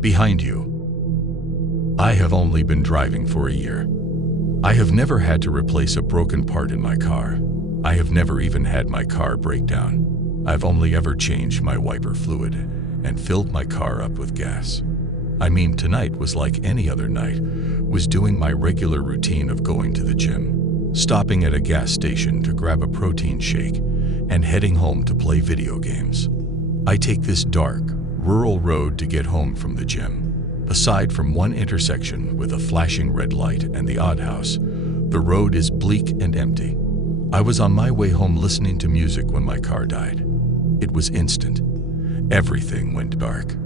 Behind you. I have only been driving for a year. I have never had to replace a broken part in my car. I have never even had my car break down. I've only ever changed my wiper fluid and filled my car up with gas. I mean, tonight was like any other night, was doing my regular routine of going to the gym, stopping at a gas station to grab a protein shake, and heading home to play video games. I take this dark, rural road to get home from the gym. Aside from one intersection with a flashing red light and the odd house, the road is bleak and empty. I was on my way home listening to music when my car died. It was instant. Everything went dark.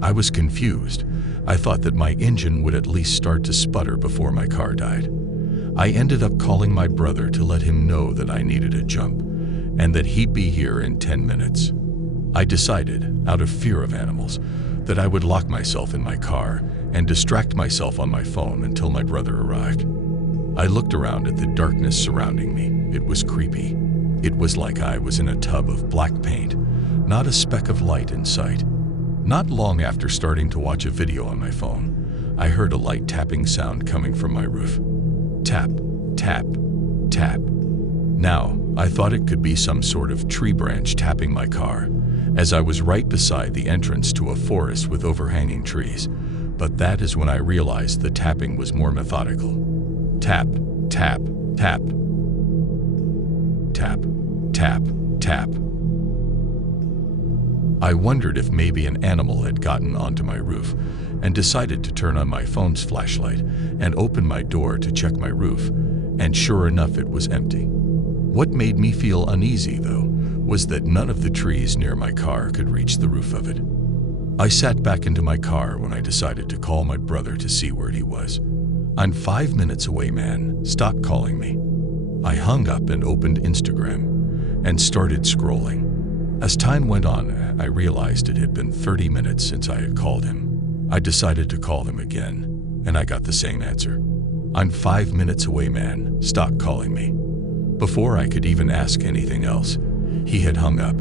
I was confused. I thought that my engine would at least start to sputter before my car died. I ended up calling my brother to let him know that I needed a jump and that he'd be here in 10 minutes. I decided, out of fear of animals, that I would lock myself in my car and distract myself on my phone until my brother arrived. I looked around at the darkness surrounding me. It was creepy. It was like I was in a tub of black paint, not a speck of light in sight. Not long after starting to watch a video on my phone, I heard a light tapping sound coming from my roof. Tap, tap, tap. Now, I thought it could be some sort of tree branch tapping my car, as I was right beside the entrance to a forest with overhanging trees, but that is when I realized the tapping was more methodical. Tap, tap, tap. Tap, tap, tap. I wondered if maybe an animal had gotten onto my roof and decided to turn on my phone's flashlight and open my door to check my roof, and sure enough, it was empty. What made me feel uneasy, though, was that none of the trees near my car could reach the roof of it. I sat back into my car when I decided to call my brother to see where he was. "I'm 5 minutes away, man. Stop calling me." I hung up and opened Instagram and started scrolling. As time went on, I realized it had been 30 minutes since I had called him. I decided to call him again, and I got the same answer. "I'm 5 minutes away, man. Stop calling me." Before I could even ask anything else, he had hung up.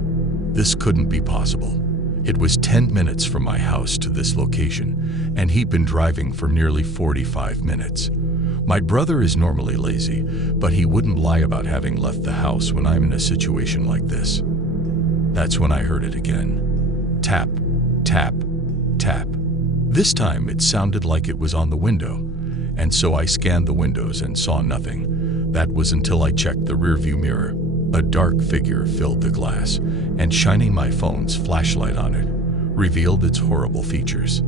This couldn't be possible. It was 10 minutes from my house to this location, and he'd been driving for nearly 45 minutes. My brother is normally lazy, but he wouldn't lie about having left the house when I'm in a situation like this. That's when I heard it again. Tap, tap, tap. This time it sounded like it was on the window, and so I scanned the windows and saw nothing. That was until I checked the rearview mirror. A dark figure filled the glass, and shining my phone's flashlight on it revealed its horrible features.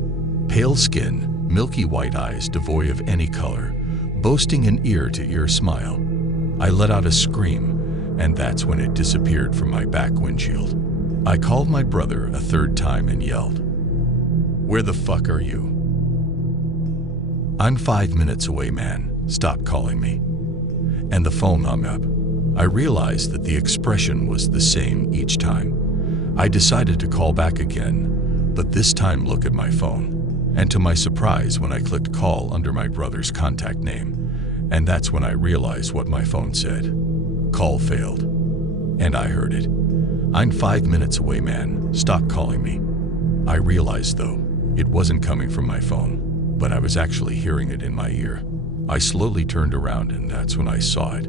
Pale skin, milky white eyes devoid of any color, boasting an ear-to-ear smile. I let out a scream, and that's when it disappeared from my back windshield. I called my brother a third time and yelled, "Where the fuck are you?" "I'm 5 minutes away, man. Stop calling me." And the phone hung up. I realized that the expression was the same each time. I decided to call back again, but this time look at my phone. And to my surprise, when I clicked call under my brother's contact name, and that's when I realized what my phone said. Call failed. And I heard it. "I'm 5 minutes away, man. Stop calling me." I realized, though, it wasn't coming from my phone, but I was actually hearing it in my ear. I slowly turned around, and that's when I saw it.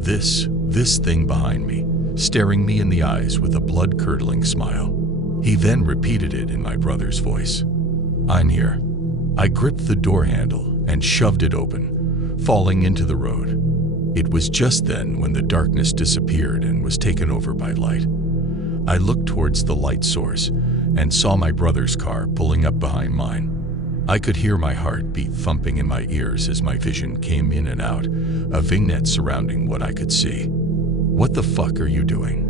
This thing behind me, staring me in the eyes with a blood-curdling smile. He then repeated it in my brother's voice. "I'm here." I gripped the door handle and shoved it open, falling into the road. It was just then when the darkness disappeared and was taken over by light. I looked towards the light source and saw my brother's car pulling up behind mine. I could hear my heart beat thumping in my ears as my vision came in and out, a vignette surrounding what I could see. "What the fuck are you doing?"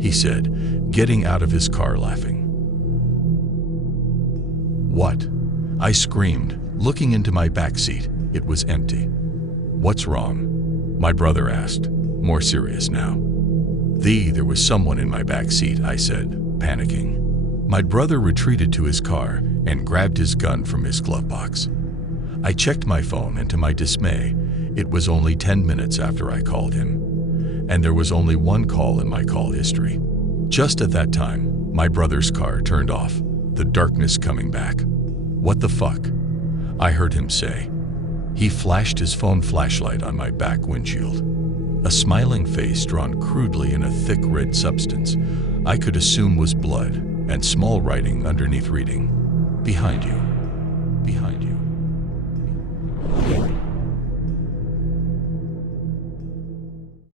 he said, getting out of his car laughing. "What?" I screamed, looking into my back seat. It was empty. "What's wrong?" my brother asked, more serious now. There was someone in my back seat," I said, panicking. My brother retreated to his car and grabbed his gun from his glove box. I checked my phone, and to my dismay, it was only 10 minutes after I called him. And there was only one call in my call history. Just at that time, my brother's car turned off, the darkness coming back. "What the fuck?" I heard him say. He flashed his phone flashlight on my back windshield. A smiling face drawn crudely in a thick red substance I could assume was blood, and small writing underneath reading, "Behind you. Behind you."